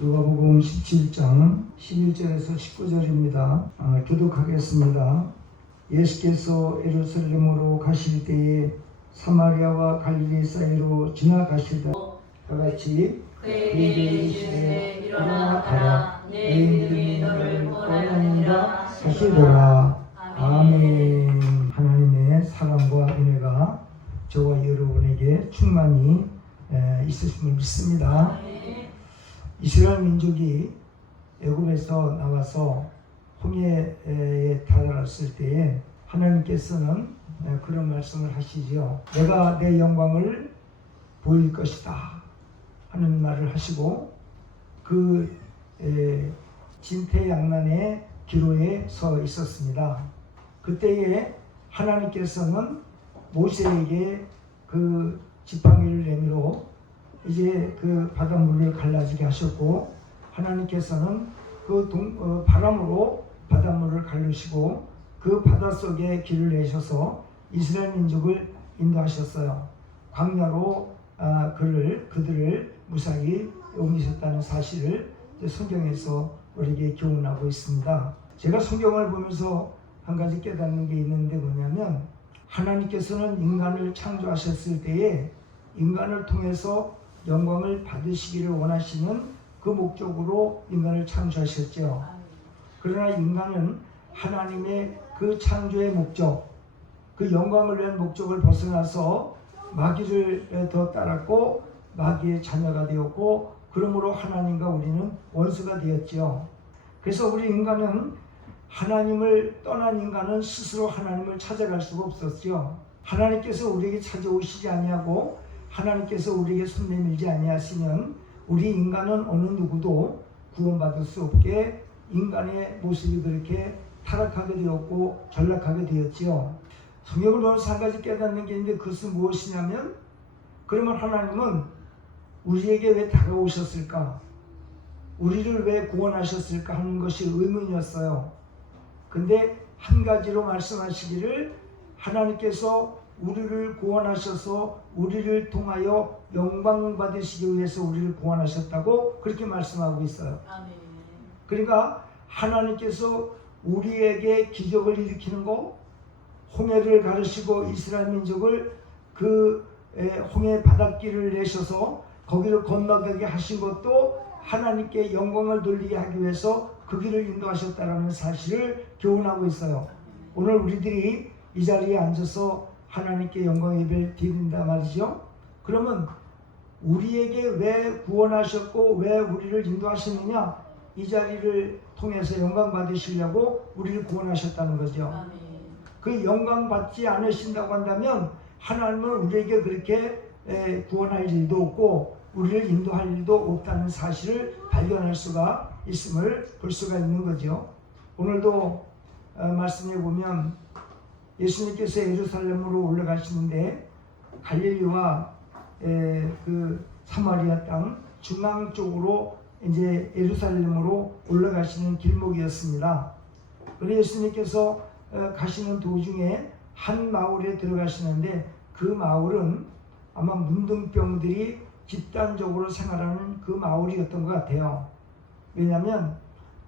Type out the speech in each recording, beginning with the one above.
누가복음 17장 11절에서 19절입니다. 교독하겠습니다. 예수께서 예루살렘으로 가실 때에 사마리아와 갈릴리 사이로 지나가시다 다같이 그에게 이르시되 일어나 가라 내 믿음이 너를 구원하니라 하시더라. 아멘. 하나님의 사랑과 은혜가 저와 여러분에게 충만히 있으심을 믿습니다. 이스라엘 민족이 애굽에서 나와서 홍해에 다다랐을 때에 하나님께서는 그런 말씀을 하시죠. 내가 내 영광을 보일 것이다 하는 말을 하시고 그 진퇴양난의 기로에 서 있었습니다. 그때에 하나님께서는 모세에게 그 지팡이를 내밀어 이제 그 바닷물을 갈라지게 하셨고, 하나님께서는 그 바람으로 바닷물을 갈르시고 그 바닷속에 길을 내셔서 이스라엘 민족을 인도하셨어요. 광야로 그들을 무사히 옮기셨다는 사실을 성경에서 우리에게 교훈하고 있습니다. 제가 성경을 보면서 한 가지 깨닫는 게 있는데 뭐냐면, 하나님께서는 인간을 창조하셨을 때에 인간을 통해서 영광을 받으시기를 원하시는 그 목적으로 인간을 창조하셨죠. 그러나 인간은 하나님의 그 창조의 목적, 그 영광을 위한 목적을 벗어나서 마귀를 더 따랐고 마귀의 자녀가 되었고, 그러므로 하나님과 우리는 원수가 되었죠. 그래서 우리 인간은 하나님을 떠난 인간은 스스로 하나님을 찾아갈 수가 없었죠. 하나님께서 우리에게 찾아오시지 아니하고 하나님께서 우리에게 손 내밀지 아니하시면 우리 인간은 어느 누구도 구원받을 수 없게 인간의 모습이 그렇게 타락하게 되었고 전락하게 되었지요. 성경을 보면서 한 가지 깨닫는 게 있는데, 그것은 무엇이냐면, 그러면 하나님은 우리에게 왜 다가오셨을까? 우리를 왜 구원하셨을까 하는 것이 의문이었어요. 근데 한 가지로 말씀하시기를, 하나님께서 우리를 구원하셔서 우리를 통하여 영광 받으시기 위해서 우리를 구원하셨다고 그렇게 말씀하고 있어요. 아멘. 그러니까 하나님께서 우리에게 기적을 일으키는 거, 홍해를 가르시고 이스라엘 민족을 그 홍해 바닷길을 내셔서 거기를 건너가게 하신 것도 하나님께 영광을 돌리게 하기 위해서 그 길을 인도하셨다는 사실을 교훈하고 있어요. 오늘 우리들이 이 자리에 앉아서 하나님께 영광 예배를 드린다 말이죠. 그러면 우리에게 왜 구원하셨고 왜 우리를 인도하셨느냐? 이 자리를 통해서 영광 받으시려고 우리를 구원하셨다는 거죠. 그 영광 받지 않으신다고 한다면 하나님은 우리에게 그렇게 구원할 일도 없고 우리를 인도할 일도 없다는 사실을 발견할 수가 있음을 볼 수가 있는 거죠. 오늘도 말씀해 보면 예수님께서 예루살렘으로 올라가시는데 갈릴리와 그 사마리아 땅 중앙 쪽으로 이제 예루살렘으로 올라가시는 길목이었습니다. 그래서 예수님께서 가시는 도중에 한 마을에 들어가시는데, 그 마을은 아마 문둥병들이 집단적으로 생활하는 그 마을이었던 것 같아요. 왜냐하면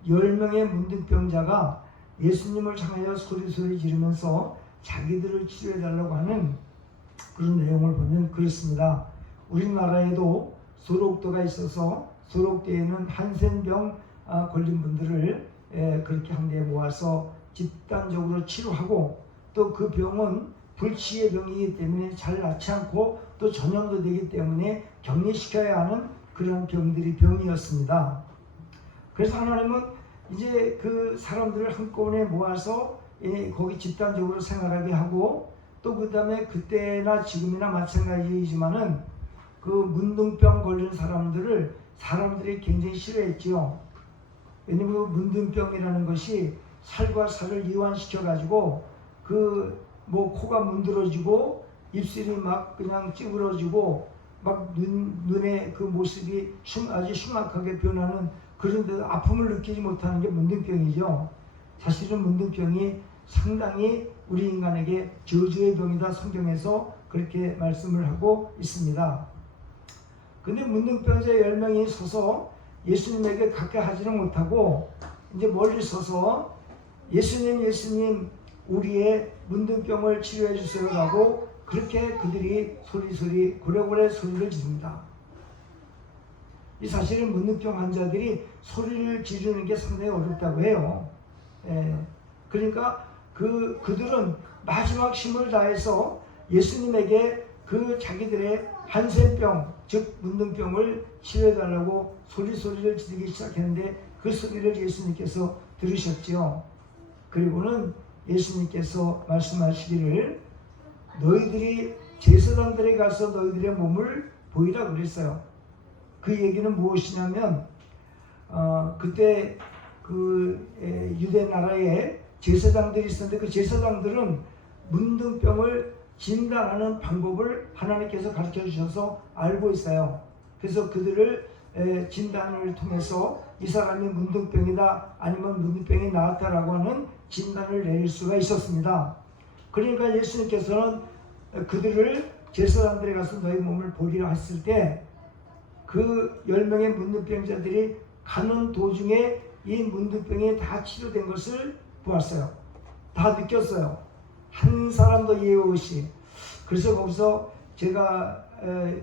10명의 문둥병자가 예수님을 향하여 소리 지르면서 자기들을 치료해달라고 하는 그런 내용을 보면 그렇습니다. 우리나라에도 소록도가 있어서 소록도에는 한센병 걸린 분들을 그렇게 한 데 모아서 집단적으로 치료하고, 또 그 병은 불치의 병이기 때문에 잘 낫지 않고 또 전염도 되기 때문에 격리시켜야 하는 그런 병이었습니다. 그래서 하나님은 이제 그 사람들을 한꺼번에 모아서 거기 집단적으로 생활하게 하고, 또 그 다음에 그때나 지금이나 마찬가지이지만은 그 문둥병 걸린 사람들이 굉장히 싫어했지요. 왜냐면 그 문둥병이라는 것이 살과 살을 이완시켜 가지고 뭐 코가 문드러지고 입술이 막 그냥 찌그러지고 막 눈의 그 모습이 아주 흉악하게 변하는, 그런데 아픔을 느끼지 못하는 게 문둥병이죠. 사실은 문둥병이 상당히 우리 인간에게 저주의 병이다, 성경에서 그렇게 말씀을 하고 있습니다. 근데 문둥병자 10명이 서서 예수님에게 가까이 하지는 못하고 이제 멀리 서서 예수님 우리의 문둥병을 치료해 주세요라고 그렇게 그들이 소리소리 고래고래 소리를 지릅니다. 이 사실은 문둥병 환자들이 소리를 지르는 게 상당히 어렵다고 해요. 그러니까 그들은 마지막 힘을 다해서 예수님에게 그 자기들의 한센병, 즉 문둥병을 치료해달라고 소리를 지르기 시작했는데 그 소리를 예수님께서 들으셨죠. 그리고는 예수님께서 말씀하시기를 너희들이 제사장들에 가서 너희들의 몸을 보이라 그랬어요. 그 얘기는 무엇이냐면 그때 그 유대 나라에 제사장들이 있었는데 그 제사장들은 문둥병을 진단하는 방법을 하나님께서 가르쳐 주셔서 알고 있어요. 그래서 그들을 진단을 통해서 이 사람이 문둥병이다 아니면 문둥병이 나았다라고 하는 진단을 내릴 수가 있었습니다. 그러니까 예수님께서는 그들을 제사장들에 가서 너희 몸을 보리라 했을 때 그 10명의 문둥병자들이 가는 도중에 이 문둥병이 다 치료된 것을 보았어요. 다 느꼈어요. 한 사람도 예외 없이. 그래서 거기서 제가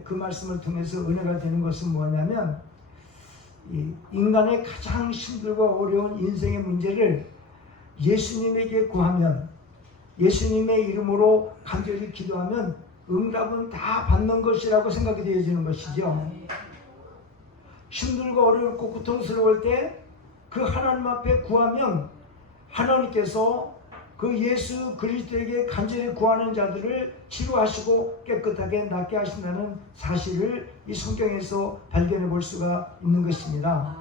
그 말씀을 통해서 은혜가 되는 것은 뭐냐면 인간의 가장 힘들고 어려운 인생의 문제를 예수님에게 구하면 예수님의 이름으로 간절히 기도하면 응답은 다 받는 것이라고 생각이 되어지는 것이죠. 힘들고 어렵고 고통스러울 때 그 하나님 앞에 구하면 하나님께서 그 예수 그리스도에게 간절히 구하는 자들을 치료하시고 깨끗하게 낫게 하신다는 사실을 이 성경에서 발견해 볼 수가 있는 것입니다.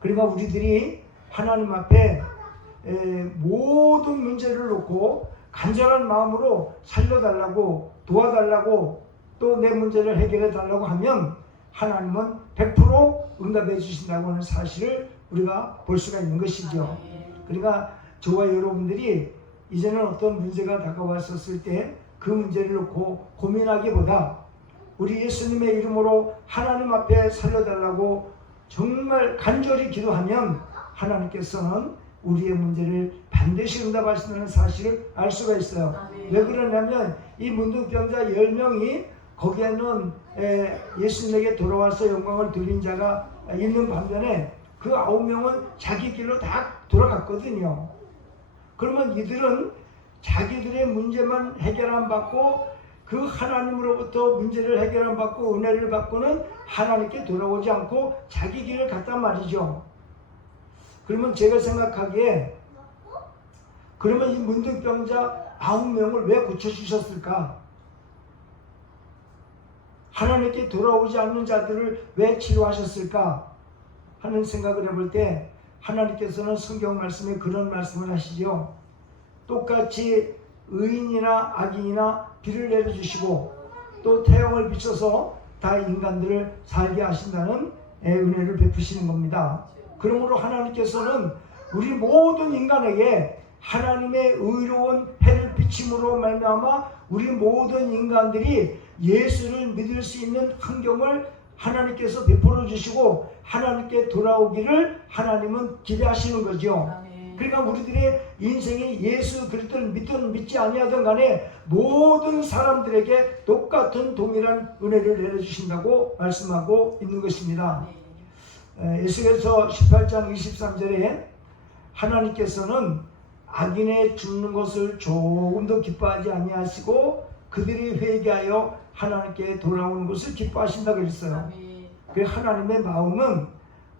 그러니까 우리들이 하나님 앞에 모든 문제를 놓고 간절한 마음으로 살려달라고 도와달라고 또 내 문제를 해결해 달라고 하면 하나님은 100% 응답해 주신다고 하는 사실을 우리가 볼 수가 있는 것이죠. 그러니까 저와 여러분들이 이제는 어떤 문제가 다가왔었을 때 그 문제를 놓고 고민하기보다 우리 예수님의 이름으로 하나님 앞에 살려달라고 정말 간절히 기도하면 하나님께서는 우리의 문제를 반드시 응답하신다는 사실을 알 수가 있어요. 왜 그러냐면 이 문둥병자 10명이 거기에는 예수님에게 돌아와서 영광을 돌린 자가 있는 반면에 그 9명은 자기 길로 다 돌아갔거든요. 그러면 이들은 자기들의 문제만 해결 안 받고 그 하나님으로부터 문제를 해결 안 받고 은혜를 받고는 하나님께 돌아오지 않고 자기 길을 갔단 말이죠. 그러면 제가 생각하기에 그러면 이 문둥병자 9명을 왜 고쳐주셨을까? 하나님께 돌아오지 않는 자들을 왜 치료하셨을까? 하는 생각을 해볼 때 하나님께서는 성경 말씀에 그런 말씀을 하시죠. 똑같이 의인이나 악인이나 비를 내려주시고 또 태양을 비춰서 다 인간들을 살게 하신다는 은혜를 베푸시는 겁니다. 그러므로 하나님께서는 우리 모든 인간에게 하나님의 의로운 해를 비침으로 말미암아 우리 모든 인간들이 예수를 믿을 수 있는 환경을 하나님께서 베풀어 주시고 하나님께 돌아오기를 하나님은 기대하시는 거죠. 그러니까 우리들의 인생이 예수 그리스도를 믿든 믿지 아니하든 간에 모든 사람들에게 똑같은 동일한 은혜를 내려주신다고 말씀하고 있는 것입니다. 에스겔서 18장 23절에 하나님께서는 악인의 죽는 것을 조금도 기뻐하지 아니하시고 그들이 회개하여 하나님께 돌아오는 것을 기뻐하신다 그랬어요. 그 하나님의 마음은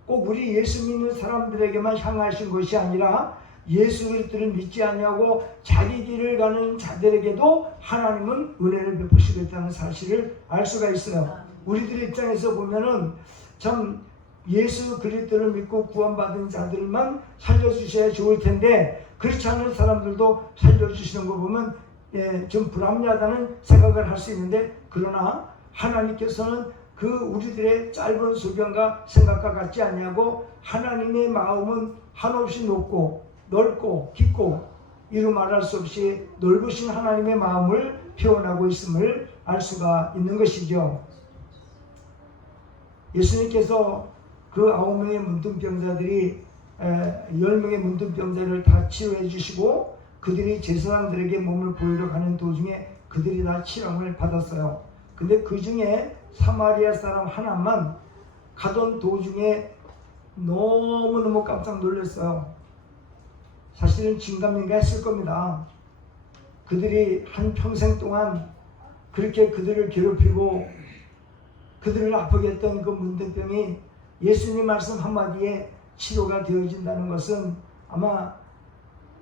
꼭 우리 예수 믿는 사람들에게만 향하신 것이 아니라 예수 그리스도를 믿지 아니하고 자기 길을 가는 자들에게도 하나님은 은혜를 베푸시겠다는 사실을 알 수가 있어요. 우리들 입장에서 보면은 참 예수 그리스도를 믿고 구원받은 자들만 살려주셔야 좋을 텐데 그렇지 않은 사람들도 살려주시는 거 보면 좀 불합리하다는 생각을 할 수 있는데 그러나 하나님께서는 그 우리들의 짧은 소견과 생각과 같지 아니하고 하나님의 마음은 한없이 높고 넓고 깊고 이루 말할 수 없이 넓으신 하나님의 마음을 표현하고 있음을 알 수가 있는 것이죠. 예수님께서 그 9명의 문둥병자들이 10명의 문둥병자를 다 치료해 주시고 그들이 제사장들에게 몸을 보이러 가는 도중에 그들이 다 치료를 받았어요. 근데 그 중에 사마리아 사람 하나만 가던 도중에 너무너무 깜짝 놀랐어요. 사실은 진감인가 했을 겁니다. 그들이 한평생 동안 그렇게 그들을 괴롭히고 그들을 아프게 했던 그 문둥병이 예수님 말씀 한마디에 치료가 되어진다는 것은 아마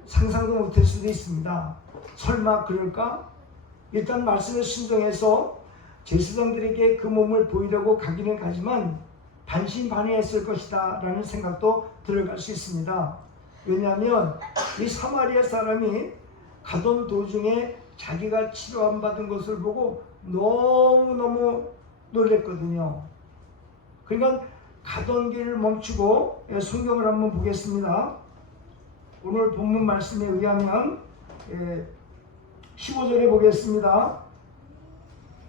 상상도 못할 수도 있습니다. 설마 그럴까? 일단 말씀에 순종해서 제사장들에게 그 몸을 보이려고 가기는 가지만 반신반의했을 것이다 라는 생각도 들어갈 수 있습니다. 왜냐하면 이 사마리아 사람이 가던 도중에 자기가 치료 안 받은 것을 보고 너무너무 놀랬거든요. 그러니까 가던 길을 멈추고 성경을 한번 보겠습니다. 오늘 본문 말씀에 의하면 15절에 보겠습니다.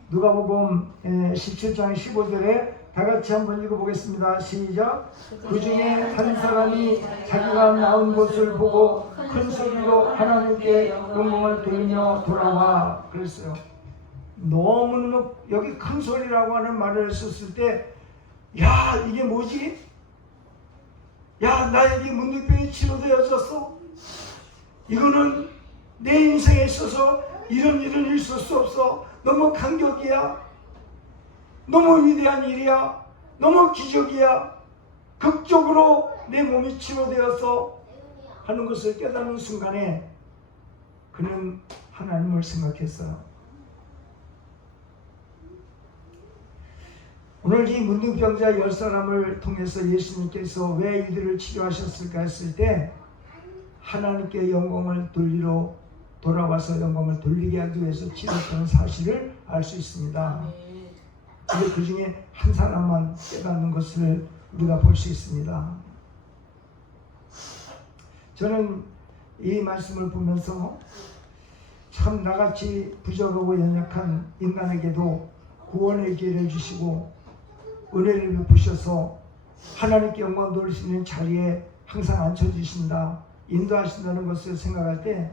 누가복음 17장 15절에 다 같이 한번 읽어보겠습니다. 시작. 그 중에 한 사람이 자기가 나온 곳을 보고 큰 소리로 하나님께 영광을 돌리며 돌아와 그랬어요. 너무너무 여기 큰 소리라고 하는 말을 썼을 때 야 이게 뭐지? 야 나에게 문둥병이 치료되어졌어? 이거는 내 인생에 있어서 이런 일은 있을 수 없어. 너무 감격이야. 너무 위대한 일이야. 너무 기적이야. 극적으로 내 몸이 치료되어서 하는 것을 깨닫는 순간에 그는 하나님을 생각했어요. 오늘 이 문둥병자 10사람을 통해서 예수님께서 왜 이들을 치료하셨을까 했을 때 하나님께 영광을 돌리러 돌아와서 영광을 돌리게 하기 위해서 치료했다는 사실을 알 수 있습니다. 그런데 그 중에 한 사람만 깨닫는 것을 우리가 볼 수 있습니다. 저는 이 말씀을 보면서 참 나같이 부족하고 연약한 인간에게도 구원의 기회를 주시고 은혜를 베푸셔서 하나님께 영광 돌리시는 자리에 항상 앉혀주신다, 인도하신다는 것을 생각할 때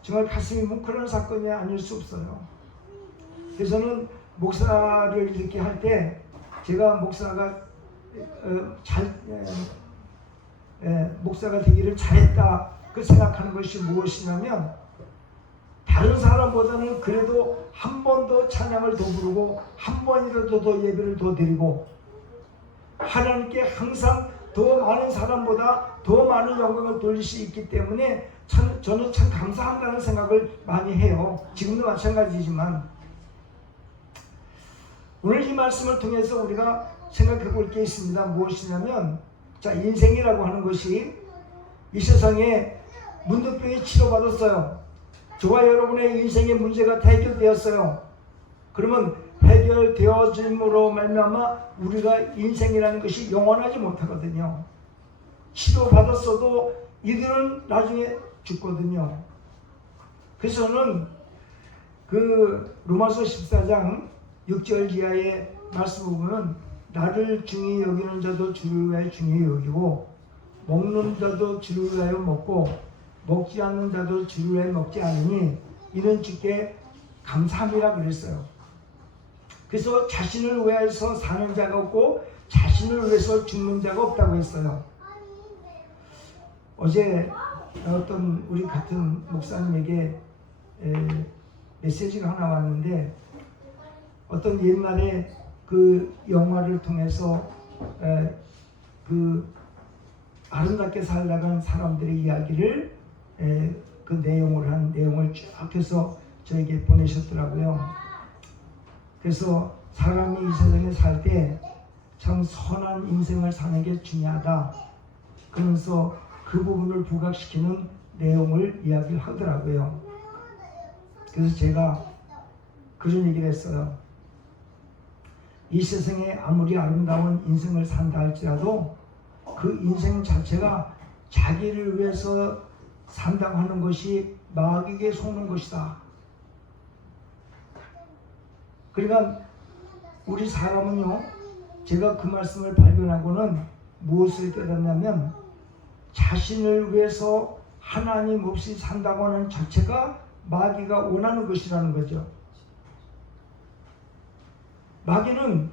정말 가슴이 뭉클한 사건이 아닐 수 없어요. 그래서 저는 목사를 이렇게 할 때 제가 목사가 목사가 되기를 잘했다 그 생각하는 것이 무엇이냐면 다른 사람보다는 그래도 한 번 더 찬양을 더 부르고 한 번이라도 더 예배를 더 드리고 하나님께 항상 더 많은 사람보다 더 많은 영광을 돌릴 수 있기 때문에 저는 참 감사한다는 생각을 많이 해요. 지금도 마찬가지지만 오늘 이 말씀을 통해서 우리가 생각해 볼 게 있습니다. 무엇이냐면 자, 인생이라고 하는 것이 이 세상에 문둥병이 치료받았어요. 저와 여러분의 인생의 문제가 해결되었어요. 그러면 해결되어짐으로 말미암아 우리가 인생이라는 것이 영원하지 못하거든요. 치료받았어도 이들은 나중에 죽거든요. 그래서 저는 그 로마서 14장 6절 이하의 말씀을 보면 나를 중히 여기는 자도 주를 위하여 중히 여기고 먹는 자도 주를 위하여 먹고 먹지 않는 자도 주를 위하여 먹지 않으니 이는 주께 감사함이라 그랬어요. 그래서 자신을 위해서 사는 자가 없고 자신을 위해서 죽는 자가 없다고 했어요. 어제 어떤 우리 같은 목사님에게 메시지가 하나 왔는데 어떤 옛날에 그 영화를 통해서 그 아름답게 살아간 사람들의 이야기를 그 내용을 쭉 해서 저에게 보내셨더라고요. 그래서 사람이 이 세상에 살 때 참 선한 인생을 사는 게 중요하다. 그러면서 그 부분을 부각시키는 내용을 이야기를 하더라고요. 그래서 제가 그런 얘기를 했어요. 이 세상에 아무리 아름다운 인생을 산다 할지라도 그 인생 자체가 자기를 위해서 산다고 하는 것이 마귀에게 속는 것이다. 그러니까 우리 사람은요, 제가 그 말씀을 발견하고는 무엇을 깨닫냐면 자신을 위해서 하나님 없이 산다고 하는 자체가 마귀가 원하는 것이라는 거죠. 마귀는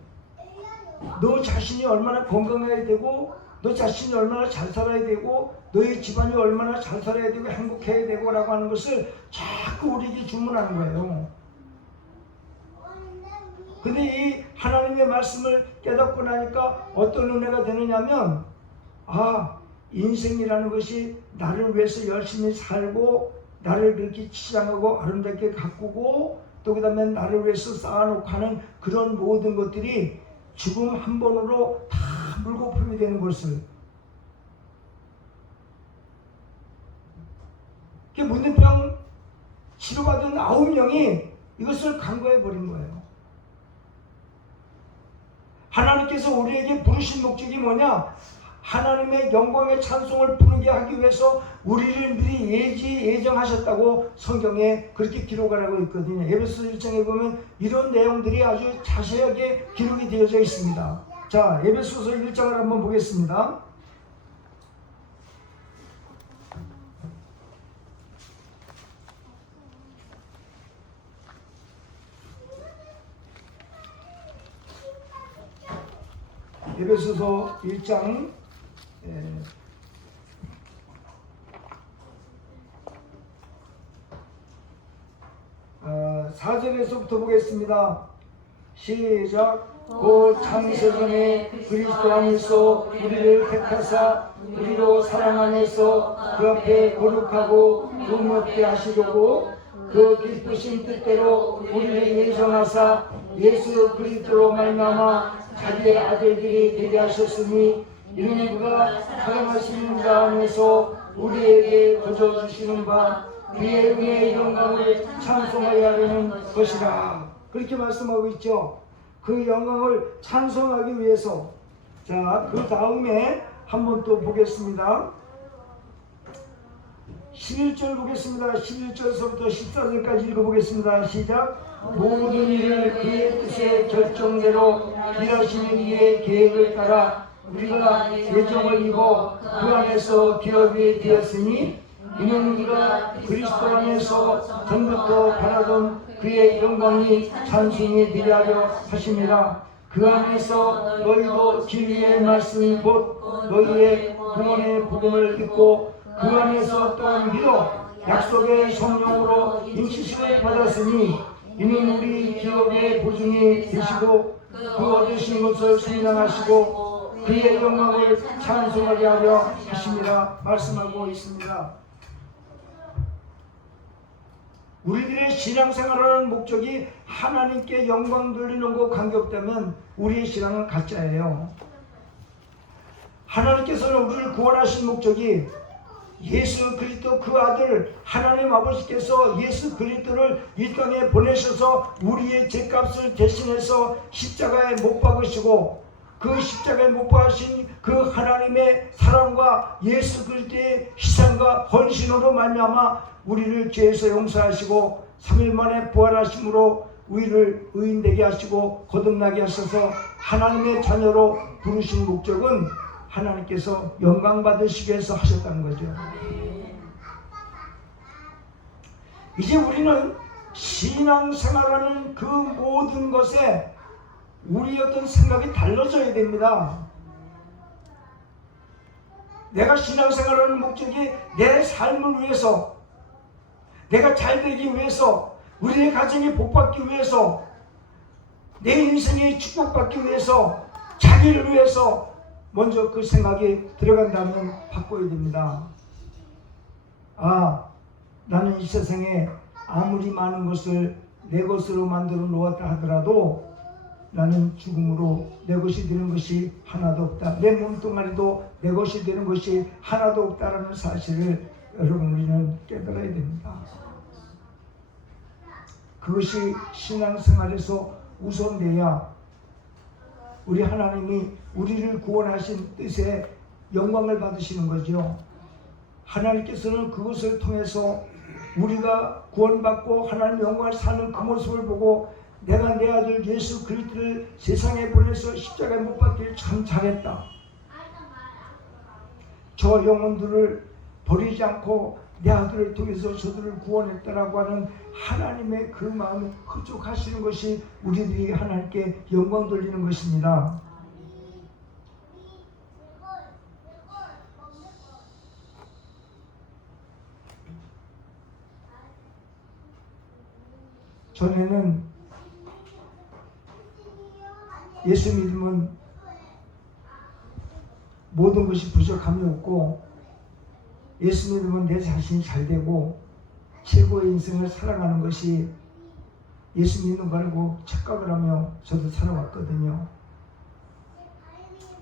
너 자신이 얼마나 건강해야 되고 너 자신이 얼마나 잘 살아야 되고 너의 집안이 얼마나 잘 살아야 되고 행복해야 되고 라고 하는 것을 자꾸 우리에게 주문하는 거예요. 근데 이 하나님의 말씀을 깨닫고 나니까 어떤 은혜가 되느냐면 인생이라는 것이 나를 위해서 열심히 살고 나를 그렇게 치장하고 아름답게 가꾸고 또 그 다음에 나를 위해서 쌓아놓고 하는 그런 모든 것들이 죽음 한 번으로 다 물거품이 되는 것을 문둥병 치료받은 9명이 이것을 간과해 버린 거예요. 하나님께서 우리에게 부르신 목적이 뭐냐? 하나님의 영광의 찬송을 부르게 하기 위해서 우리를 미리 예정하셨다고 성경에 그렇게 기록을 하고 있거든요. 에베소서 1장에 보면 이런 내용들이 아주 자세하게 기록이 되어져 있습니다. 자, 에베소서 1장을 한번 보겠습니다. 에베소서 1장 4절에서부터 보겠습니다. 시작. 곧 창세전에 그리스도 안에서 우리를 택하사 우리로 사랑 안에서 그 앞에 거룩하고 의롭게 하시려고 그 기쁘신 뜻대로 우리를 예정하사 예수 그리스도로 말미암아 자기의 아들들이 되게 하셨으니 이는 그가 사랑하시는 자 안에서 우리에게 거저주시는 바 그의 은혜의 영광을 찬송하여 하려는 것이라. 그렇게 말씀하고 있죠. 그 영광을 찬송하기 위해서. 자, 그 다음에 한번 또 보겠습니다. 11절 보겠습니다. 11절서부터 14절까지 읽어보겠습니다. 시작. 모든 일을 그의 뜻의 결정대로 일하시는 이의 계획을 따라 우리가 예정을 입어 그 안에서 기업이 되었으니 이는 우리가 그리스도 안에서 전부터 바라던 그의 영광이 찬송이 되게 하려 하심이라. 그 안에서 너희도 진리의 말씀 곧 너희의 구원의 복음을 듣고 그 안에서 또한 믿어 약속의 성령으로 인치심을 받았으니 이는 우리 기업의 보증이 되시고 그 얻으신 것을 선량하시고 그의 영광을 찬송하게 하려 하심이라 말씀하고 있습니다. 우리들의 신앙생활하는 목적이 하나님께 영광 돌리는 것 관계없다면 우리의 신앙은 가짜예요. 하나님께서는 우리를 구원하신 목적이 예수 그리스도 그 아들 하나님 아버지께서 예수 그리스도를 이 땅에 보내셔서 우리의 죄값을 대신해서 십자가에 못 박으시고 그 십자가에 못 박으신 그 하나님의 사랑과 예수 그리스도의 희생과 헌신으로 말미암아 우리를 죄에서 용서하시고 3일 만에 부활하심으로 우리를 의인되게 하시고 거듭나게 하셔서 하나님의 자녀로 부르신 목적은 하나님께서 영광 받으시기 위해서 하셨다는 거죠. 이제 우리는 신앙생활하는 그 모든 것에 우리의 어떤 생각이 달라져야 됩니다. 내가 신앙생활하는 목적이 내 삶을 위해서, 내가 잘되기 위해서, 우리의 가정이 복받기 위해서, 내 인생이 축복받기 위해서, 자기를 위해서 먼저 그 생각이 들어간다면 바꿔야 됩니다. 나는 이 세상에 아무리 많은 것을 내 것으로 만들어 놓았다 하더라도 나는 죽음으로 내 것이 되는 것이 하나도 없다. 내 몸뚱아리도 내 것이 되는 것이 하나도 없다라는 사실을 여러분 우리는 깨달아야 됩니다. 그것이 신앙생활에서 우선돼야 우리 하나님이 우리를 구원하신 뜻에 영광을 받으시는 거죠. 하나님께서는 그것을 통해서 우리가 구원받고 하나님의 영광을 사는 그 모습을 보고 내가 내 아들 예수 그리스도를 세상에 보내서 십자가에 못 박기를 참 잘했다. 저 영혼들을 버리지 않고 내 아들을 통해서 저들을 구원했다라고 하는 하나님의 그 마음을 흡족하시는 것이 우리들이 하나님께 영광 돌리는 것입니다. 전에는 예수 믿으면 모든 것이 부족함이 없고 예수 믿으면 내 자신이 잘 되고 최고의 인생을 살아가는 것이 예수 믿는 거라고 착각을 하며 저도 살아왔거든요.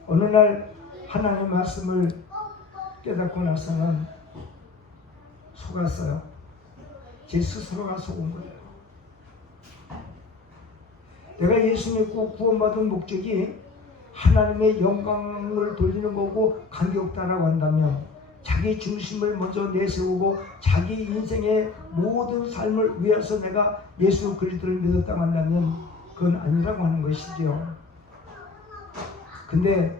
어느 날 하나님의 말씀을 깨닫고 나서는 속았어요. 제 스스로가 속은 거예요. 내가 예수 믿고 구원받은 목적이 하나님의 영광을 돌리는 거고 관계없다라고 한다면 자기 중심을 먼저 내세우고 자기 인생의 모든 삶을 위해서 내가 예수 그리스도를 믿었다고 한다면 그건 아니라고 하는 것이죠. 근데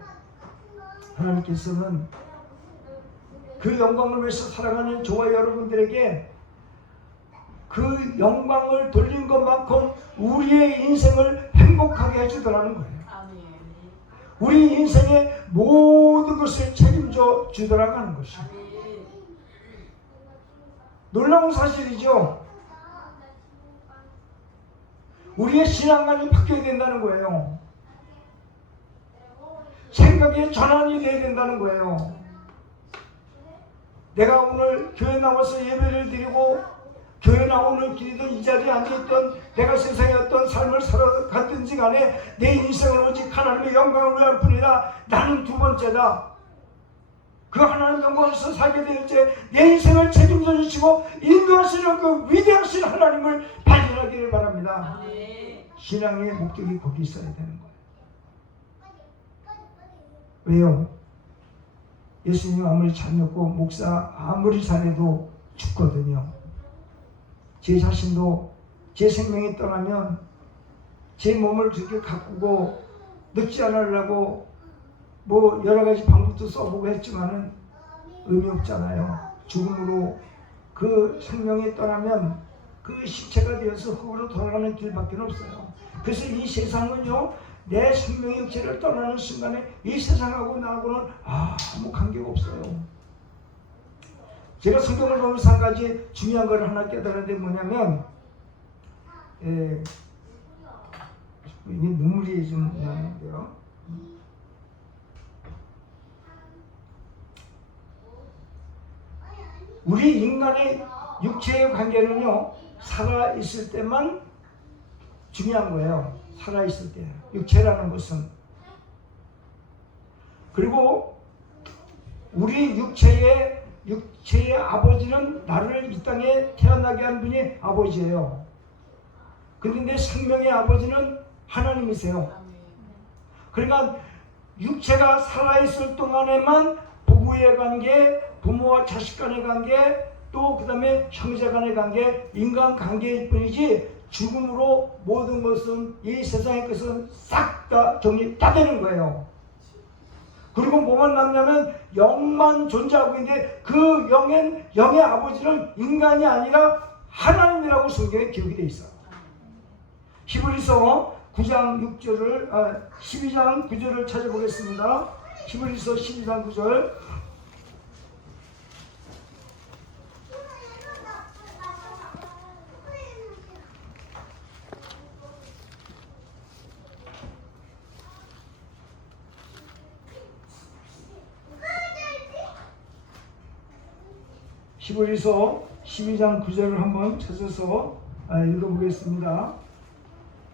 하나님께서는 그 영광을 위해서 살아가는 저와 여러분들에게 그 영광을 돌린 것만큼 우리의 인생을 행복하게 해주더라는 거예요. 우리 인생의 모든 것을 책임져 주더라고 하는 것이죠. 놀라운 사실이죠. 우리의 신앙관이 바뀌어야 된다는 거예요. 생각의 전환이 돼야 된다는 거예요. 내가 오늘 교회 나와서 예배를 드리고 교회 나오는 길이든 이 자리에 앉아있던 내가 세상에 어떤 삶을 살아갔든지 간에 내 인생은 오직 하나님의 영광을 위할 뿐이다. 나는 두 번째다. 그 하나님 영광에서 살게 될 때 내 인생을 책임져 주시고 인도하시는 그 위대하신 하나님을 발견하기를 바랍니다. 신앙의 목적이 거기 있어야 되는 거예요. 왜요? 예수님 아무리 잘 믿고 목사 아무리 잘해도 죽거든요. 제 자신도 제 생명이 떠나면 제 몸을 그렇게 가꾸고 늙지 않으려고 뭐 여러 가지 방법도 써보고 했지만은 의미 없잖아요. 죽음으로 그 생명이 떠나면 그 시체가 되어서 흙으로 돌아가는 길밖에 없어요. 그래서 이 세상은요, 내 생명의 육체를 떠나는 순간에 이 세상하고 나하고는 아무 관계가 없어요. 제가 성경을 보면서 한 가지 중요한 걸 하나 깨달은 게 뭐냐면, 이게 눈물이 좀 나는데요. 우리 인간의 육체의 관계는요, 살아있을 때만 중요한 거예요. 살아있을 때. 육체라는 것은. 그리고 우리 육체의 아버지는 나를 이 땅에 태어나게 한 분이 아버지예요. 근데 내 생명의 아버지는 하나님이세요. 그러니까 육체가 살아있을 동안에만 부부의 관계, 부모와 자식 간의 관계, 또 그 다음에 형제 간의 관계, 인간 관계일 뿐이지 죽음으로 모든 것은 이 세상의 것은 싹 다 정리 다 되는 거예요. 그리고 뭐만 남냐면 영만 존재하고 있는데 그 영의 아버지는 인간이 아니라 하나님이라고 성경에 기록이 되어 있어요. 히브리서 9장 6절을 12장 9절을 찾아보겠습니다. 히브리서 12장 9절. 히브리서 12장 9절을 한번 찾아서 읽어보겠습니다.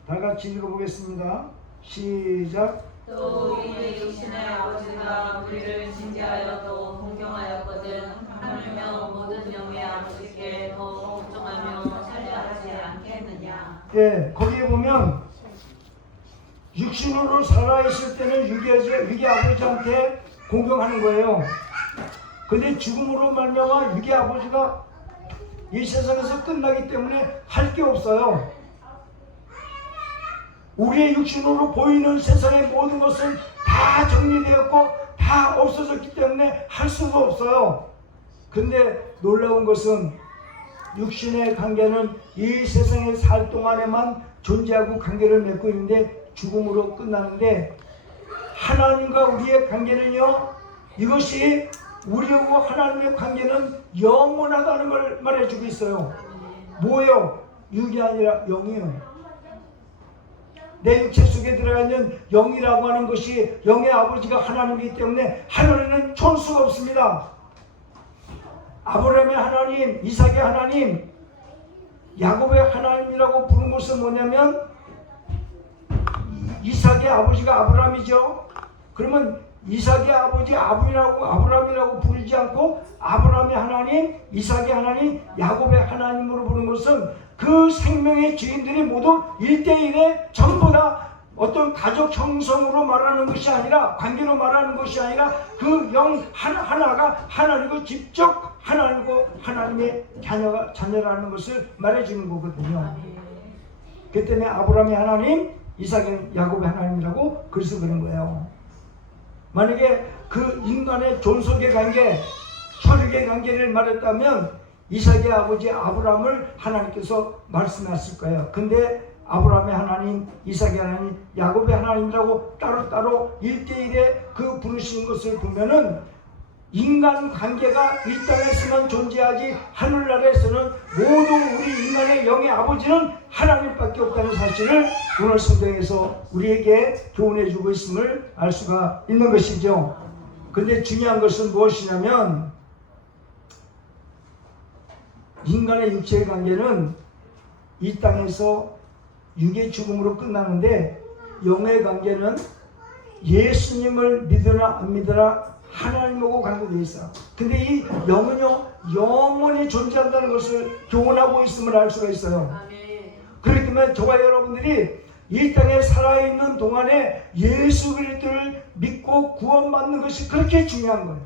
다 같이 읽어보겠습니다. 시작. 또 우리의 육신의 아버지가 우리를 징계하여 또 공경하였거든 하물며 모든 영의 아버지께 더 걱정하며 살려하지 않겠느냐. 예, 거기에 보면 육신으로 살아있을 때는 육의 아버지한테 공경하는 거예요. 근데 죽음으로 말미암아 육의 아버지가 이 세상에서 끝나기 때문에 할 게 없어요. 우리의 육신으로 보이는 세상의 모든 것은 다 정리되었고 다 다 없어졌기 때문에 할 수가 없어요. 근데 놀라운 것은 육신의 관계는 이 세상에 살 동안에만 존재하고 관계를 맺고 있는데 죽음으로 끝나는데, 하나님과 우리의 관계는요, 이것이 우리하고 하나님의 관계는 영원하다는 걸 말해주고 있어요. 뭐예요? 육이 아니라 영이에요. 내 육체 속에 들어가 있는 영이라고 하는 것이 영의 아버지가 하나님이기 때문에 하늘에는 촌수가 없습니다. 아브라함의 하나님, 이삭의 하나님, 야곱의 하나님이라고 부른 것은 뭐냐면 이삭의 아버지가 아브라함이죠. 그러면 이삭의 아버지 아브라함이라고 부르지 않고 아브라함의 하나님, 이삭의 하나님, 야곱의 하나님으로 부르는 것은 그 생명의 주인들이 모두 1대1에 전부 다 어떤 가족 형성으로 말하는 것이 아니라, 관계로 말하는 것이 아니라 그 영 하나가 하나님과 직접 하나님과 하나님의 자녀라는 것을 말해주는 거거든요. 그 때문에 아브라함의 하나님, 이삭의 야곱의 하나님이라고 그래서 그런 거예요. 만약에 그 인간의 존속의 관계, 혈육의 관계를 말했다면 이삭의 아버지 아브라함을 하나님께서 말씀하실 거예요. 근데 아브라함의 하나님, 이삭의 하나님, 야곱의 하나님이라고 따로따로 1대1에 그 부르시는 것을 보면은 인간 관계가 이 땅에서만 존재하지 하늘나라에서는 모두 우리 인간의 영의 아버지는 하나님밖에 없다는 사실을 오늘 성경에서 우리에게 교훈해 주고 있음을 알 수가 있는 것이죠. 근데 중요한 것은 무엇이냐면 인간의 육체의 관계는 이 땅에서 육의 죽음으로 끝나는데, 영의 관계는 예수님을 믿으나 안 믿으나 하나님하고 관계되어 있어요. 근데 이 영은요, 영원히 존재한다는 것을 교훈하고 있음을 알 수가 있어요. 그렇기 때문에 저와 여러분들이 이 땅에 살아있는 동안에 예수 그리스도를 믿고 구원받는 것이 그렇게 중요한 거예요.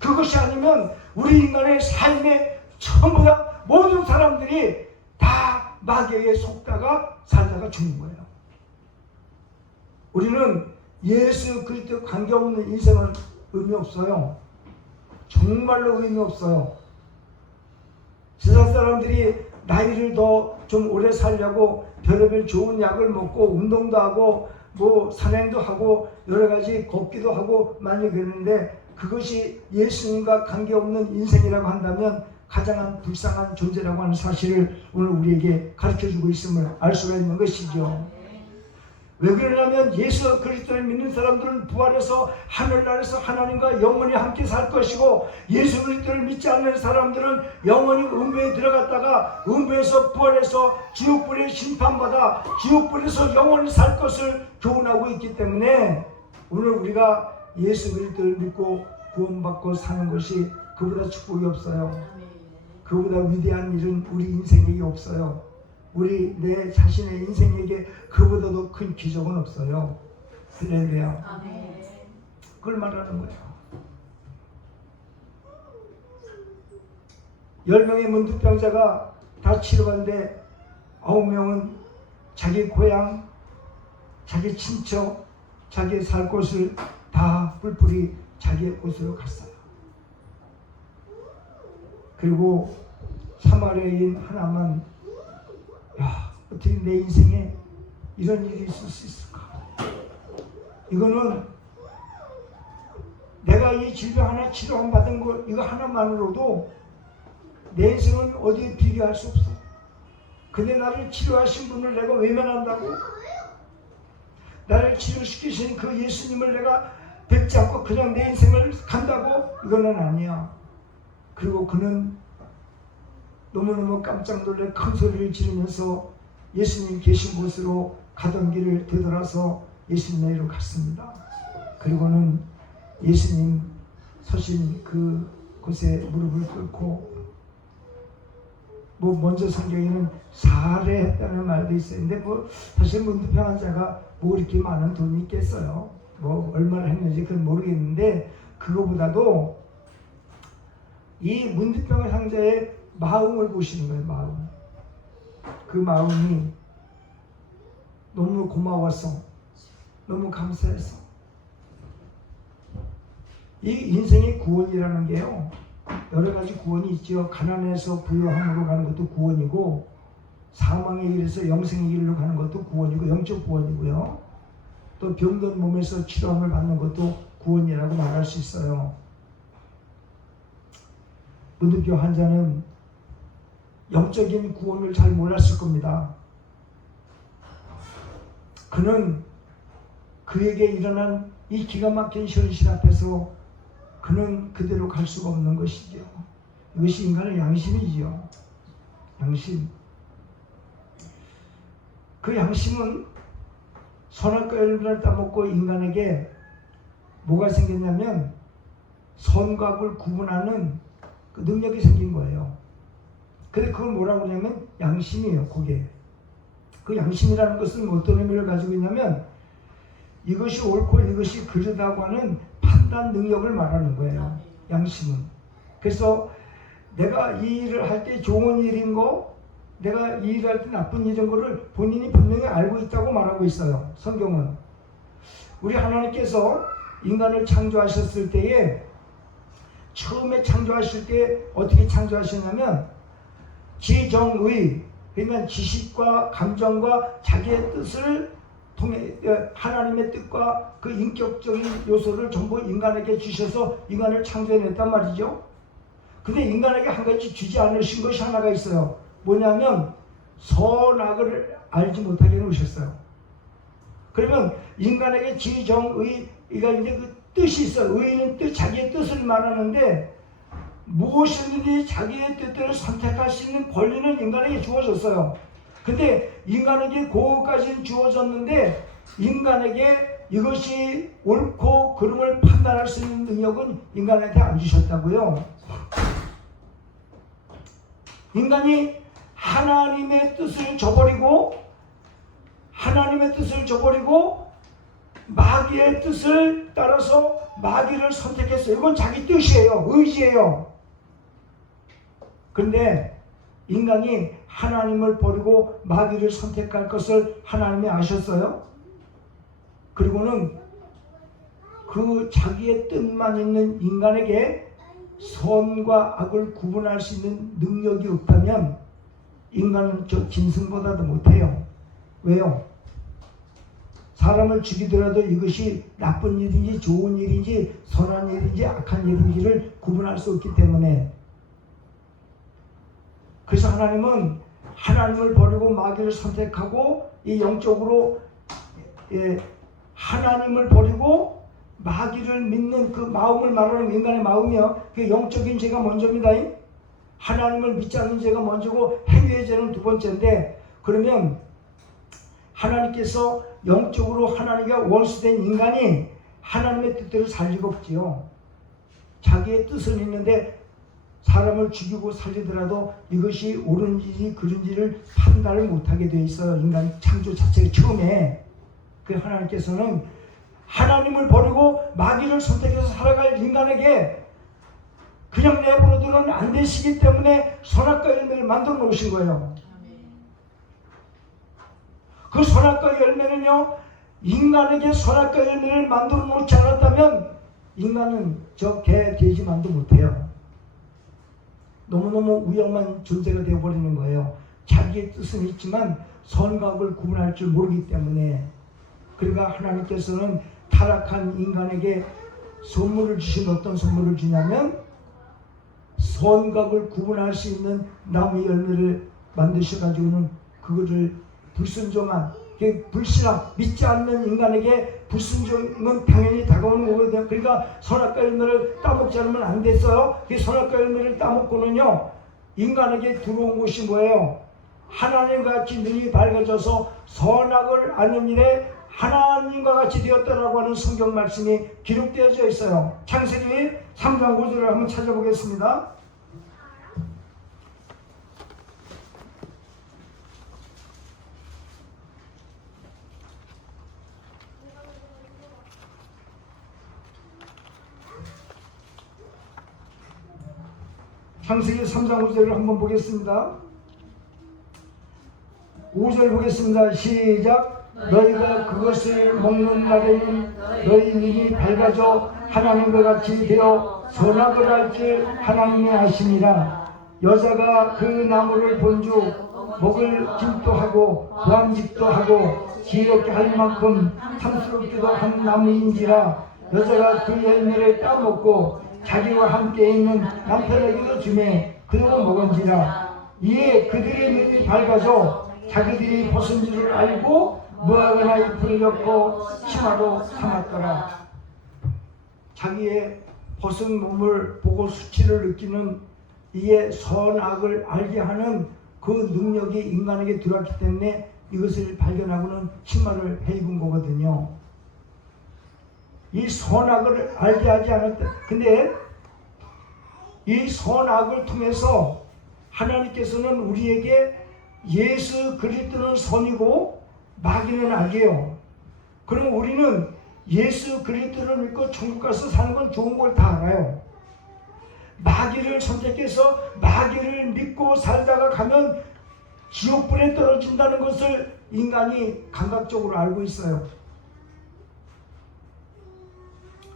그것이 아니면 우리 인간의 삶에 전부 다 모든 사람들이 다 마귀에게 속다가 살다가 죽는 거예요. 우리는 예수 그리스도 관계없는 인생은 의미 없어요. 정말로 의미 없어요. 세상 사람들이 나이를 더 좀 오래 살려고 별의별 좋은 약을 먹고 운동도 하고 뭐 산행도 하고 여러 가지 걷기도 하고 많이 그러는데, 그것이 예수님과 관계없는 인생이라고 한다면 가장 불쌍한 존재라고 하는 사실을 오늘 우리에게 가르쳐주고 있음을 알 수가 있는 것이죠. 왜 그러냐면 예수 그리스도를 믿는 사람들은 부활해서 하늘나라에서 하나님과 영원히 함께 살 것이고, 예수 그리스도를 믿지 않는 사람들은 영원히 음부에 들어갔다가 음부에서 부활해서 지옥불에 심판받아 지옥불에서 영원히 살 것을 교훈하고 있기 때문에 오늘 우리가 예수 그리스도를 믿고 구원받고 사는 것이 그보다 축복이 없어요. 그보다 위대한 일은 우리 인생에게 없어요. 우리 내 자신의 인생에게 그보다도 큰 기적은 없어요. 할렐루야. 그걸 말하는 거예요. 10명의 문득병자가 다 치료받는데 9명은 자기 고향, 자기 친척, 자기 살 곳을 다 뿔뿔이 자기의 곳으로 갔어요. 그리고 사마리아인 하나만, 야, 어떻게 내 인생에 이런 일이 있을 수 있을까? 이거는 내가 이 질병 하나 치료 받은 거 이거 하나만으로도 내 인생은 어디에 비교할 수 없어. 근데 나를 치료하신 분을 내가 외면한다고? 나를 치료시키신 그 예수님을 내가 뵙지 않고 그냥 내 인생을 간다고? 이거는 아니야. 그리고 그는 너무너무 깜짝 놀래 큰 소리를 지르면서 예수님 계신 곳으로 가던 길을 되돌아서 예수님에게로 갔습니다. 그리고는 예수님 서신 그 곳에 무릎을 꿇고, 뭐 먼저 성경에는 살해했다는 말도 있었는데, 뭐 사실 문득병 자가 뭐 이렇게 많은 돈이 있겠어요. 뭐 얼마나 했는지 그건 모르겠는데, 그거보다도 이 문득병 상자의 마음을 보시는 거예요. 마음. 그 마음이 너무 고마워서, 너무 감사해서 이 인생의 구원이라는 게요, 여러 가지 구원이 있죠. 가난에서 부유함으로 가는 것도 구원이고, 사망의 길에서 영생의 길로 가는 것도 구원이고, 영적 구원이고요. 또 병든 몸에서 치료함을 받는 것도 구원이라고 말할 수 있어요. 문득교 환자는 영적인 구원을 잘 몰랐을 겁니다. 그는 그에게 일어난 이 기가 막힌 현실 앞에서 그는 그대로 갈 수가 없는 것이죠. 이것이 인간의 양심이지요. 양심. 그 양심은 선악과 열매를 따먹고 인간에게 뭐가 생겼냐면 선과 악을 구분하는 그 능력이 생긴 거예요. 근데 그걸 뭐라고 하냐면 양심이에요. 그게. 그 양심이라는 것은 어떤 의미를 가지고 있냐면 이것이 옳고 이것이 그르다고 하는 판단 능력을 말하는 거예요. 양심은. 그래서 내가 이 일을 할 때 좋은 일인 거, 내가 이 일을 할 때 나쁜 일인 거를 본인이 분명히 알고 있다고 말하고 있어요. 성경은. 우리 하나님께서 인간을 창조하셨을 때에 처음에 창조하실 때 어떻게 창조하셨냐면 지정의, 그러니까 지식과 감정과 자기의 뜻을 통해 하나님의 뜻과 그 인격적인 요소를 전부 인간에게 주셔서 인간을 창조해냈단 말이죠. 근데 인간에게 한 가지 주지 않으신 것이 하나가 있어요. 뭐냐면 선악을 알지 못하게 해놓으셨어요. 그러면 인간에게 지정의, 이가 이제 그 뜻이 있어요. 의는 뜻, 자기의 뜻을 말하는데 무엇이든지 자기의 뜻대로 선택할 수 있는 권리는 인간에게 주어졌어요. 근데 인간에게 그것까지는 주어졌는데 인간에게 이것이 옳고 그름을 판단할 수 있는 능력은 인간한테 안 주셨다고요. 인간이 하나님의 뜻을 저버리고 마귀의 뜻을 따라서 마귀를 선택했어요. 이건 자기 뜻이에요. 의지예요. 그런데 인간이 하나님을 버리고 마귀를 선택할 것을 하나님이 아셨어요. 그리고는 그 자기의 뜻만 있는 인간에게 선과 악을 구분할 수 있는 능력이 없다면 인간은 저 짐승보다도 못해요. 왜요? 사람을 죽이더라도 이것이 나쁜 일인지 좋은 일인지 선한 일인지 악한 일인지를 구분할 수 없기 때문에. 그래서 하나님은 하나님을 버리고 마귀를 선택하고 이 영적으로 하나님을 버리고 마귀를 믿는 그 마음을 말하는 인간의 마음이요. 그 영적인 죄가 먼저입니다. 하나님을 믿지 않는 죄가 먼저고 행위의 죄는 두 번째인데, 그러면 하나님께서 영적으로 하나님과 원수된 인간이 하나님의 뜻대로 살 리가 없지요. 자기의 뜻은 있는데 사람을 죽이고 살리더라도 이것이 옳은지 그른지를 판단을 못하게 돼 있어요. 인간 창조 자체가 처음에. 그 하나님께서는 하나님을 버리고 마귀를 선택해서 살아갈 인간에게 그냥 내버려두면 안 되시기 때문에 선악과 열매를 만들어 놓으신 거예요. 그 선악과 열매는요, 인간에게 선악과 열매를 만들어 놓지 않았다면 인간은 저 개, 돼지만도 못해요. 너무너무 위험한 존재가 되어버리는 거예요. 자기의 뜻은 있지만 선과 악을 구분할 줄 모르기 때문에. 그러니까 하나님께서는 타락한 인간에게 선물을 주신, 어떤 선물을 주냐면 선과 악을 구분할 수 있는 나무의 열매를 만드셔가지고는 그거를 불순종한, 불신앙, 믿지 않는 인간에게 불순종은 당연히 다가오는 거거든요. 그러니까 선악과 열매를 따먹지 않으면 안 됐어요. 그 선악과 열매를 따먹고는요, 인간에게 들어온 것이 뭐예요? 하나님과 같이 눈이 밝아져서 선악을 아는 일에 하나님과 같이 되었다라고 하는 성경 말씀이 기록되어져 있어요. 창세기 3장 5절을 한번 찾아보겠습니다. 창세기 3장 5절을 한번 보겠습니다. 5절 보겠습니다. 시작. 너희가 그것을 먹는 날에는 너희 눈이 밝아져 하나님과 같이 되어 선악을 알 줄 하나님이 아시니라. 여자가 그 나무를 본즉 먹을 김도 하고 보암직도 하고 지혜롭게 할 만큼 탐스럽기도 한 나무인지라. 여자가 그 열매를 따먹고 자기와 함께 있는 남편에게도 주매 그도 먹은지라. 이에 그들의 눈이 밝아져 자기들이 벗은 줄을 알고 무화과나 잎을 엮고 치마로 삼았더라. 자기의 벗은 몸을 보고 수치를 느끼는 이에 선악을 알게 하는 그 능력이 인간에게 들어왔기 때문에 이것을 발견하고는 치마를 해 입은 거거든요. 이 선악을 알게 하지 않았다. 근데 이 선악을 통해서 하나님께서는 우리에게 예수 그리스도는 선이고 마귀는 악이에요. 그럼 우리는 예수 그리스도를 믿고 천국 가서 사는 건 좋은 걸 다 알아요. 마귀를 선택해서 마귀를 믿고 살다가 가면 지옥불에 떨어진다는 것을 인간이 감각적으로 알고 있어요.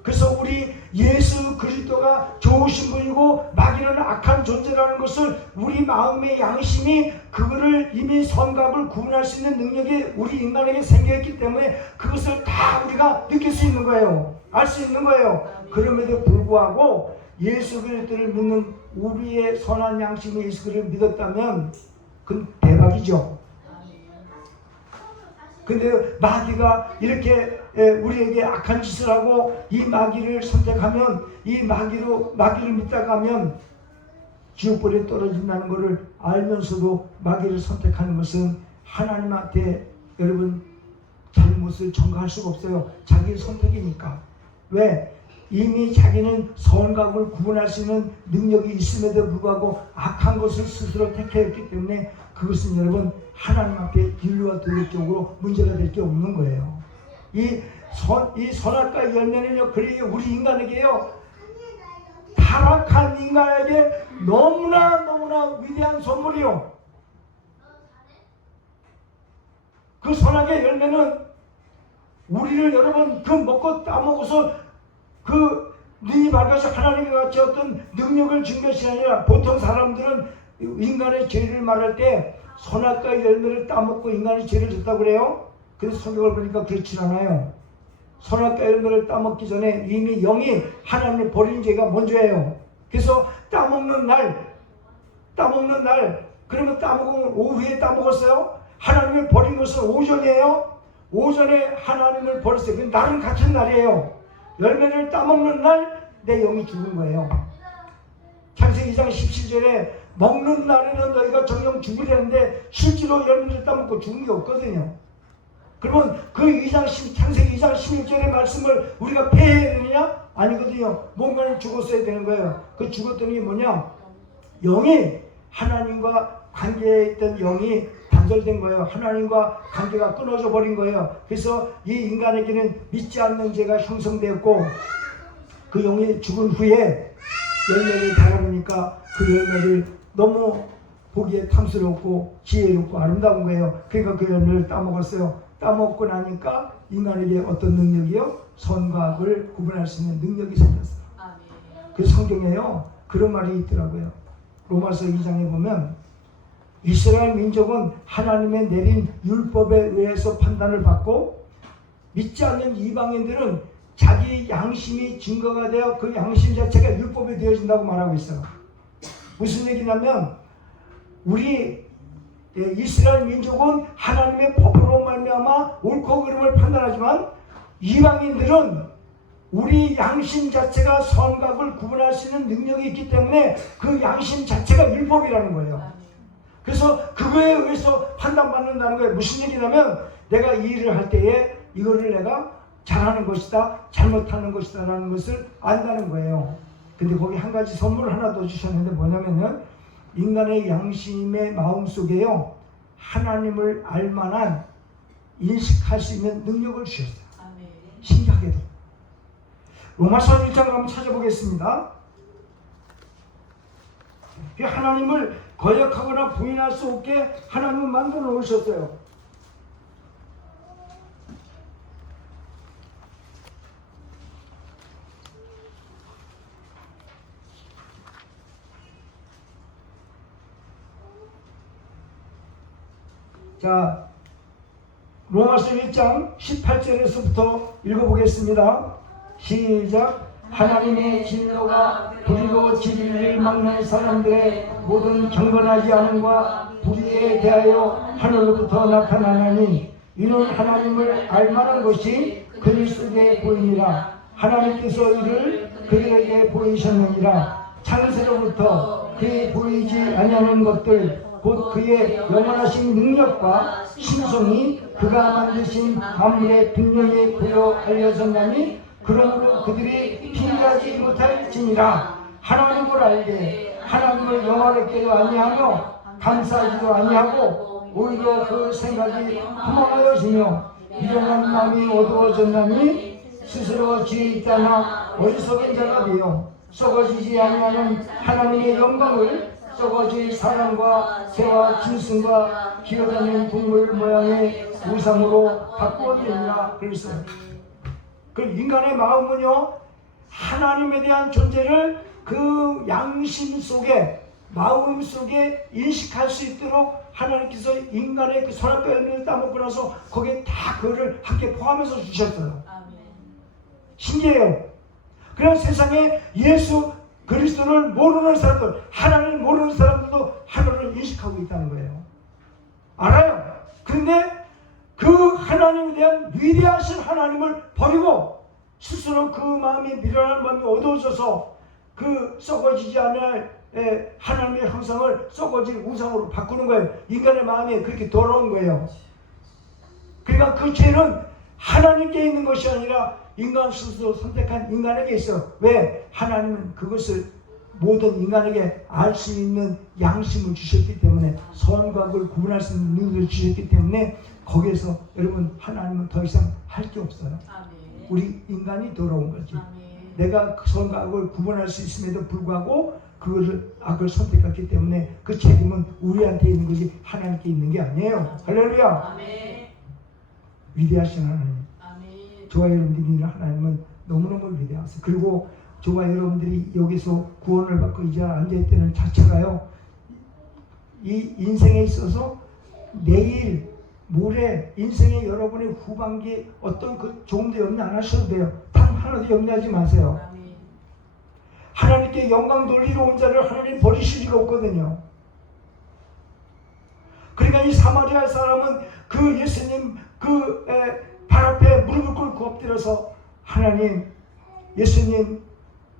그래서 우리 예수 그리스도가 좋으신 분이고 마귀는 악한 존재라는 것을 우리 마음의 양심이 그거를 이미 선악을 구분할 수 있는 능력이 우리 인간에게 생겨있기 때문에 그것을 다 우리가 느낄 수 있는 거예요. 알 수 있는 거예요. 그럼에도 불구하고 예수 그리스도를 믿는 우리의 선한 양심이 예수 그리스도를 믿었다면 그건 대박이죠. 근데 마귀가 이렇게 우리에게 악한 짓을 하고 이 마귀를 선택하면 이 마귀를 믿다가면 지옥불에 떨어진다는 것을 알면서도 마귀를 선택하는 것은 하나님한테 여러분 잘못을 전가할 수가 없어요. 자기의 선택이니까. 왜? 이미 자기는 선악을 구분할 수 있는 능력이 있음에도 불구하고 악한 것을 스스로 택했기 때문에 그것은 여러분 하나님 앞에 인류와 도덕적으로 문제가 될 게 없는 거예요. 이 선악과의 열매는요, 그래 우리 인간에게요, 타락한 인간에게 너무나 위대한 선물이요. 그 선악의 열매는 우리를 여러분 그 먹고 따먹어서 그 눈이 밝아서 하나님과 같이 어떤 능력을 준 것이 아니라 보통 사람들은 인간의 죄를 말할 때 선악과의 열매를 따먹고 인간이 죄를 졌다고 그래요. 그래서 성경을 보니까 그렇지 않아요. 선악과의 열매를 따먹기 전에 이미 영이 하나님을 버린 죄가 먼저예요. 그래서 따먹는 날 그러면 따먹으면 오후에 따먹었어요. 하나님을 버린 것은 오전이에요. 오전에 하나님을 버렸어요. 그 날은 같은 날이에요. 열매를 따먹는 날 내 영이 죽은 거예요. 창세기 2장 17절에 먹는 날에는 너희가 정령 죽으려는데 실제로 열매를 따먹고 죽은 게 없거든요. 그러면 그 창세기 2장 16절의 말씀을 우리가 폐해야 되느냐? 아니거든요. 뭔가를 죽었어야 되는 거예요. 그 죽었던 게 뭐냐? 영이 하나님과 관계에 있던 영이 단절된 거예요. 하나님과 관계가 끊어져 버린 거예요. 그래서 이 인간에게는 믿지 않는 죄가 형성되었고 그 영이 죽은 후에 열매를 달아보니까 그 열매를 너무 보기에 탐스럽고 지혜롭고 아름다운 거예요. 그러니까 그 열매를 따먹었어요. 따먹고 나니까 인간에게 어떤 능력이요? 선과 악을 구분할 수 있는 능력이 생겼어요. 그 성경에요 그런 말이 있더라고요. 로마서 2장에 보면 이스라엘 민족은 하나님의 내린 율법에 의해서 판단을 받고 믿지 않는 이방인들은 자기 양심이 증거가 되어 그 양심 자체가 율법이 되어진다고 말하고 있어요. 무슨 얘기냐면 우리 이스라엘 민족은 하나님의 법으로 말미암아 옳고 그름을 판단하지만 이방인들은 우리 양심 자체가 선악을 구분할 수 있는 능력이 있기 때문에 그 양심 자체가 율법이라는 거예요. 그래서 그거에 의해서 판단받는다는 거예요. 무슨 얘기냐면 내가 이 일을 할 때에 이거를 내가 잘하는 것이다, 잘못하는 것이다 라는 것을 안다는 거예요. 근데 거기 한 가지 선물을 하나 더 주셨는데 뭐냐면은 인간의 양심의 마음속에요 하나님을 알만한 인식할 수 있는 능력을 주셨어요. 신기하게도 로마서 1장 한번 찾아보겠습니다. 하나님을 거역하거나 부인할 수 없게 하나님은 만들어 놓으셨어요. 자, 로마서 1장 18절에서부터 읽어보겠습니다. 시작. 하나님의 진노가 불의로 진리를 막는 사람들의 모든 경건하지 않음과 불의에 대하여 하늘로부터 나타나나니 이는 하나님을 알만한 것이 그들 속에 보이니라. 하나님께서 이를 그들에게 보이셨느니라. 창세로부터 그의 보이지 아니하는 것들 곧 그의 영원하신 능력과 신성이 그가 만드신 만물에 분명히 보여 알려졌나니 그러므로 그들이 피하지 못할지니라. 하나님을 알되 하나님을 영화롭게도 아니하며 감사하지도 아니하고 오히려 그 생각이 허망하여지며 미련한 마음이 어두워졌나니 스스로 지혜 있다나 어리석은 자가 되어 썩어지지 아니하는 하나님의 영광을 썩어질 사람과 새와 짐승과 기어다니는 동물 모양의 우상으로 바꾸었느니라 그랬어요. 그 인간의 마음은요, 하나님에 대한 존재를 그 양심 속에, 마음 속에 인식할 수 있도록 하나님께서 인간의 그 손앞에 열매를 따먹고 나서 거기에 다 그거를 함께 포함해서 주셨어요. 신기해요. 그냥 세상에 예수 그리스도를 모르는 사람들, 하나님을 모르는 사람들도 하나님을 인식하고 있다는 거예요. 알아요. 근데 그 하나님에 대한 위대하신 하나님을 버리고 스스로 그 마음이 미련한 마음이 어두워져서 그 썩어지지 않을 하나님의 형상을 썩어질 우상으로 바꾸는 거예요. 인간의 마음이 그렇게 더러운 거예요. 그러니까 그 죄는 하나님께 있는 것이 아니라 인간 스스로 선택한 인간에게 있어요. 왜? 하나님은 그것을 모든 인간에게 알 수 있는 양심을 주셨기 때문에, 선과 악을 구분할 수 있는 능력을 주셨기 때문에 거기에서 여러분 하나님은 더 이상 할 게 없어요. 아멘. 우리 인간이 더러운 거지. 아멘. 내가 선과 악을 구분할 수 있음에도 불구하고 그것을 악을 선택했기 때문에 그 책임은 우리한테 있는 거지 하나님께 있는 게 아니에요. 할렐루야. 아멘. 위대하신 하나님. 아멘. 저와 여러분들이 있는 하나님은 너무너무 위대하세요. 그리고 저와 여러분들이 여기서 구원을 받고 이 자리에 앉아있다는 자체가요, 이 인생에 있어서 내일 모레 인생의 여러분의 후반기 어떤 그 조금도 염려 안 하셔도 돼요. 단 하나도 염려하지 마세요. 아멘. 하나님께 영광 돌리러 온 자를 하나님 버리실 리가 없거든요. 그러니까 이 사마리아 사람은 그 예수님 발 앞에 무릎을 꿇고 엎드려서 하나님, 예수님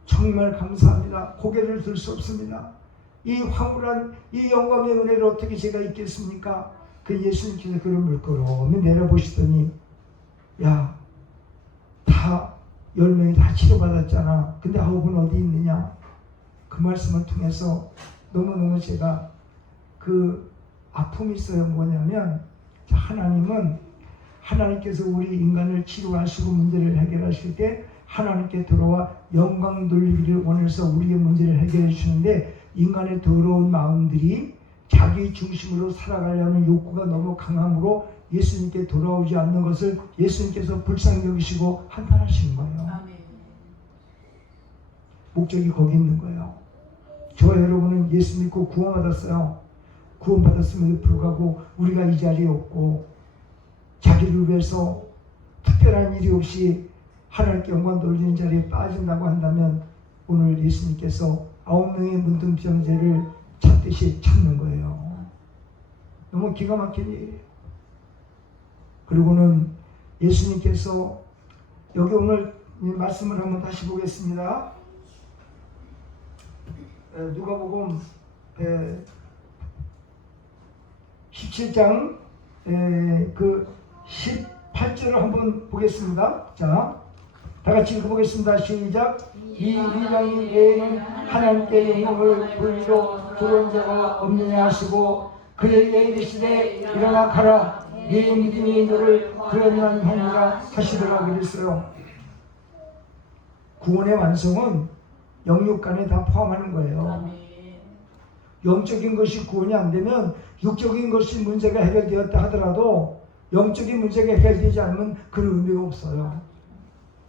정말 감사합니다. 고개를 들 수 없습니다. 이 황홀한 이 영광의 은혜를 어떻게 제가 잊겠습니까? 그 예수님께서 그를 물끄러미 내려보시더니, 야, 다 10명이 다 치료받았잖아. 근데 9은 어디 있느냐? 그 말씀을 통해서 너무너무 제가 그 아픔이 있어요. 뭐냐면, 하나님께서 우리 인간을 치료하시고 문제를 해결하실 때 하나님께 들어와 영광 돌리기를 원해서 우리의 문제를 해결해 주시는데, 인간의 더러운 마음들이 자기 중심으로 살아가려는 욕구가 너무 강함으로 예수님께 돌아오지 않는 것을 예수님께서 불쌍히 여기시고 한탄하시는 거예요. 아멘. 목적이 거기 있는 거예요. 저와 여러분은 예수 믿고 구원받았어요. 구원받았음에도 불구하고 우리가 이 자리에 없고 자기를 위해서 특별한 일이 없이 하나님께 영광 돌리는 자리에 빠진다고 한다면 오늘 예수님께서 9명의 문둥병자를 찾듯이 찾는 거예요. 너무 기가 막힌 일이에요. 그리고는 예수님께서 여기 오늘 이 말씀을 한번 다시 보겠습니다. 누가복음 17장 그 18절을 한번 보겠습니다. 자, 다 같이 읽어보겠습니다. 시작. 이 위장인 외에는 하나님께 영광을 돌리러 들어온 자가 없느냐 하시고 그에게 이르시되 일어나 가라. 네 믿음이 너를 구원하는 하니라 하시더라 그랬어요. 구원의 완성은 영육간에 다 포함하는 거예요. 아멘. 영적인 것이 구원이 안 되면 육적인 것이 문제가 해결되었다 하더라도 영적인 문제가 해결되지 않으면 그런 의미가 없어요.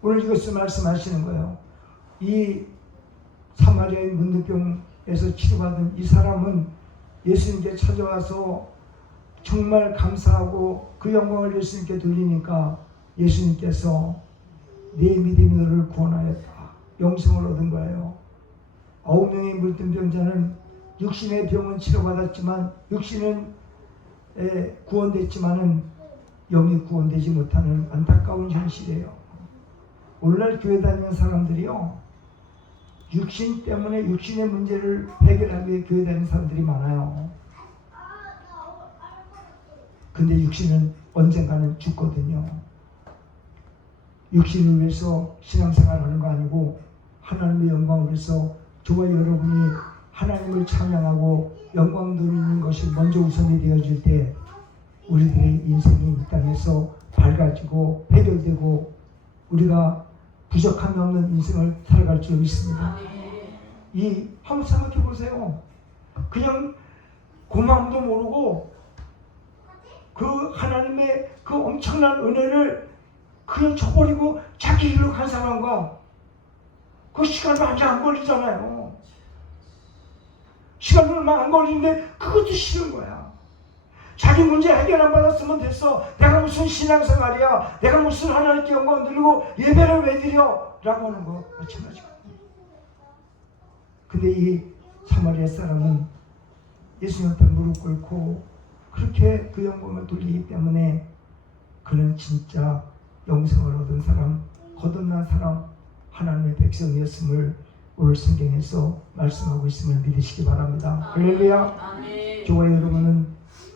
오늘 이것을 말씀하시는 거예요. 이 사마리아의 문둥병에서 치료받은 이 사람은 예수님께 찾아와서 정말 감사하고 그 영광을 예수님께 돌리니까 예수님께서 네 믿음이 너를 구원하였다. 영생을 얻은 거예요. 9명의 물든병자는 육신의 병은 치료받았지만 육신은 구원됐지만은 영이 구원되지 못하는 안타까운 현실이에요. 오늘날 교회 다니는 사람들이요, 육신 때문에 육신의 문제를 해결하기 위해 교회 다니는 사람들이 많아요. 근데 육신은 언젠가는 죽거든요. 육신을 위해서 신앙생활하는 거 아니고 하나님의 영광을 위해서 저와 여러분이 하나님을 찬양하고 영광 돌리는 것이 먼저 우선이 되어질 때 우리들의 인생이 이 땅에서 밝아지고 해결되고 우리가 부족함이 없는 인생을 살아갈 줄 믿습니다. 한번 생각해 보세요. 그냥 고마움도 모르고 그 하나님의 그 엄청난 은혜를 그냥 쳐버리고 자기 일로 간 사람과 그 시간도 안 걸리잖아요. 시간 얼마 안 걸리는데 그것도 싫은 거야. 자기 문제 해결 안 받았으면 됐어. 내가 무슨 신앙생활이야. 내가 무슨 하나님께 영광 드리고 예배를 왜 드려? 라고 하는 거 마찬가지고. 근데 이 사마리아 사람은 예수님한테 무릎 꿇고 그렇게 그 영광을 돌리기 때문에 그는 진짜 영생을 얻은 사람, 거듭난 사람, 하나님의 백성이었음을 오늘 성경에서 말씀하고 있음을 믿으시기 바랍니다. 할렐루야. 저와 여러분은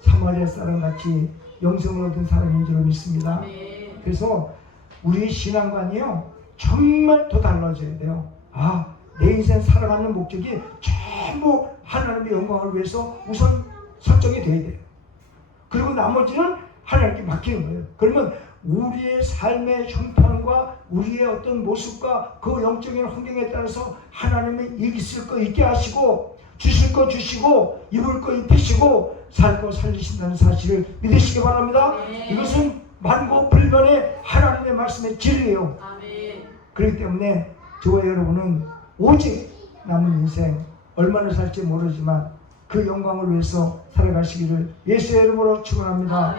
사마리아 사람같이 영생을 얻은 사람인 줄 믿습니다. 그래서 우리 신앙관이요 정말 더 달라져야 돼요. 내 인생 살아가는 목적이 전부 하나님의 영광을 위해서 우선 설정이 돼야 돼요. 그리고 나머지는 하나님께 맡기는 거예요. 그러면 우리의 삶의 형편과 우리의 어떤 모습과 그 영적인 환경에 따라서 하나님이 있을 거 있게 하시고 주실 거 주시고 입을 거 입히시고 살 거 살리신다는 사실을 믿으시기 바랍니다. 이것은 만고불변의 하나님의 말씀의 진리예요. 그렇기 때문에 저와 여러분은 오직 남은 인생 얼마나 살지 모르지만 그 영광을 위해서 살아가시기를 예수의 이름으로 축원합니다.